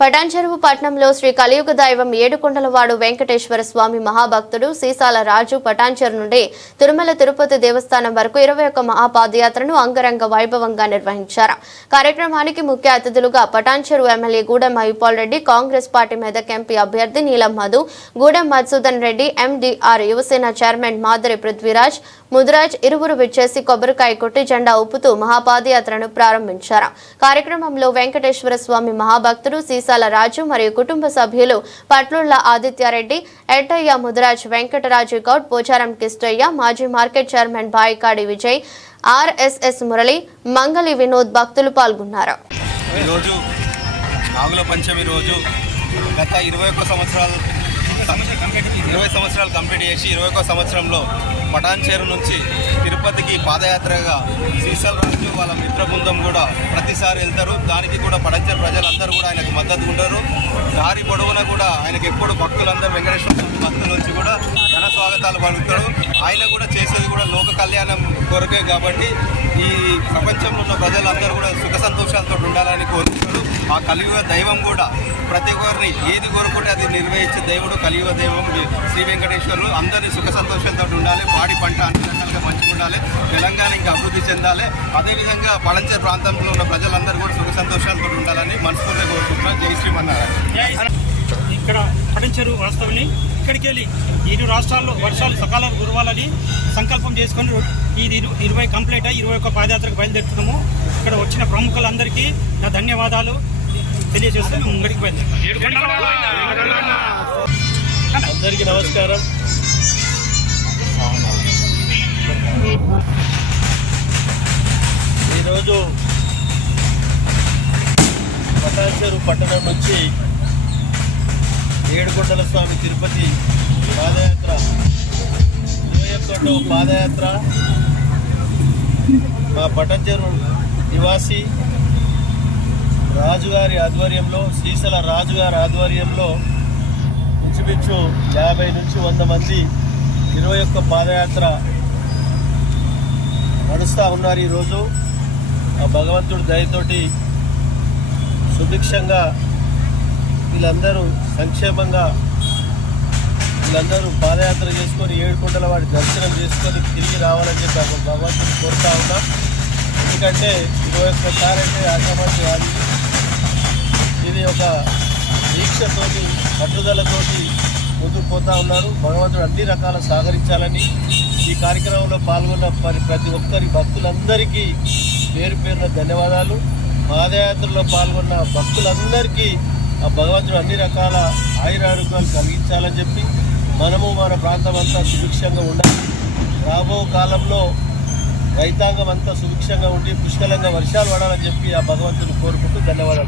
పటాన్చెరువు పట్నంలో శ్రీ కలియుగ దైవం ఏడుకొండలవాడు వెంకటేశ్వర స్వామి మహాభక్తుడు సీసాల రాజు పటాన్చెరు నుండి తిరుమల తిరుపతి దేవస్థానం వరకు ఇరవై ఒక్క మహాపాదయాత్రను అంగరంగ వైభవంగా నిర్వహించారు. కార్యక్రమానికి ముఖ్య అతిథులుగా Patancheru MLA Gudem Mahipal Reddy Congress party Medak MP అభ్యర్థి నీలం మధు గూడెం మధుసూదన్ రెడ్డి ఎండీఆర్ యువసేన చైర్మన్ మాధురి పృథ్వీరాజ్ ముదిరాజ్ ఇరువురు విచ్చేసి కొబ్బరికాయ కొట్టి జెండా ఊపుతూ మహాపాదయాత్రను ప్రారంభించారు. కార్యక్రమంలో వెంకటేశ్వర స్వామి మహాభక్తుడు సీసాల రాజు మరియు కుటుంబ సభ్యులు పట్లుళ్ళ ఆదిత్యారెడ్డి ఎట్టయ్య ముదిరాజ్ వెంకటరాజు గౌడ్ పోచారం కిష్టయ్య మాజీ market chairman Bayikadi Vijay RSS Murali Mangali Vinod భక్తులు పాల్గొన్నారు. ఈరోజు నాగుల పంచమి రోజు గత ఇరవై ఒక్క సంవత్సరాల ఇరవై సంవత్సరాలు కంప్లీట్ చేసి ఇరవై ఒక్క సంవత్సరంలో పటాన్చేరు నుంచి తిరుపతికి పాదయాత్రగా సీసల్ రాజు వాళ్ళ మిత్ర బృందం కూడా ప్రతిసారి వెళ్తారు. దానికి కూడా పటాన్చేరు ప్రజలందరూ కూడా ఆయనకు మద్దతు ఉంటారు. దారి పొడవునా కూడా ఆయనకి ఎప్పుడు భక్తులందరూ వెంకటేశ్వర స్వామి భక్తుల నుంచి కూడా ఘన స్వాగతాలు పలుకుతాడు ఆయన కూడా చేసేది కూడా లోక కళ్యాణం కొరకే కాబట్టి ఈ ప్రపంచంలో ఉన్న ప్రజలందరూ కూడా సుఖ సంతోషాలతో ఉండాలని కోరుకుంటాడు ఆ కలియుగ దైవం కూడా ప్రతి ఒక్కరిని ఏది కోరుకుంటే అది నిర్వహించే దేవుడు కలియుగ దైవం శ్రీ వెంకటేశ్వరులు. అందరినీ సుఖ సంతోషాలతో ఉండాలి పాడి పంట అన్ని రకాలుగా మంచిగా ఉండాలి తెలంగాణ ఇంకా అభివృద్ధి చెందాలి. అదేవిధంగా పడంచర్ ప్రాంతంలో ఉన్న ప్రజలందరూ కూడా సుఖ సంతోషాలతో ఉండాలని మనస్ఫూర్తిగా కోరుకుంటున్నాను జై శ్రీమన్నారాయణ. ఇక్కడ పడించారు వాస్తవుని. ఇక్కడికి వెళ్ళి ఇరు రాష్ట్రాల్లో వర్షాలు సకాలంలో కురవాలని సంకల్పం చేసుకొని ఇది ఇరవై కంప్లీట్ అయ్యి ఇరవై ఒక్క పాదయాత్రకు బయలుదేరుతున్నాము. ఇక్కడ వచ్చిన ప్రముఖులందరికీ నా ధన్యవాదాలు. తెలియజేస్తే మేము ముంగడికి పోయింది. అందరికీ నమస్కారం. ఈరోజు పటాన్చెరు పట్టణం నుంచి ఏడుకొండల స్వామి తిరుపతి పాదయాత్ర ఇరవై పాదయాత్ర మా పటంచెరు నివాసి రాజుగారి ఆధ్వర్యంలో శ్రీశల రాజుగారి ఆధ్వర్యంలో ఇంచుమించు యాభై నుంచి వంద మంది ఇరవై ఒక్క పాదయాత్ర నడుస్తూ ఉన్నారు ఈరోజు. ఆ భగవంతుడి దయతోటి సుభిక్షంగా వీళ్ళందరూ సంక్షేమంగా వీళ్ళందరూ పాదయాత్ర చేసుకొని ఏడుకొండల వాడి దర్శనం చేసుకొని తిరిగి రావాలని చెప్పి భగవంతుడు భగవంతుని కోరుతా ఉన్నా. ఎందుకంటే ఇరవై ఒక్కసారి అంటే ఆశామాసి దీక్షతోటి పట్టుదలతోటి ముందుకు పోతా ఉన్నారు. భగవంతుడు అన్ని రకాల సహకరించాలని ఈ కార్యక్రమంలో పాల్గొన్న మరి ప్రతి ఒక్కరి భక్తులందరికీ పేరు పేరున ధన్యవాదాలు. పాదయాత్రలో పాల్గొన్న భక్తులందరికీ ఆ భగవంతుడు అన్ని రకాల ఆయురారోగ్యాలు కలిగించాలని చెప్పి మనము మన ప్రాంతం అంతా సుభిక్షంగా ఉండాలి. రాబో కాలంలో రైతాంగం అంతా సుభిక్షంగా ఉండి పుష్కలంగా వర్షాలు పడాలని చెప్పి ఆ భగవంతుని కోరుకుంటూ ధన్యవాదాలు.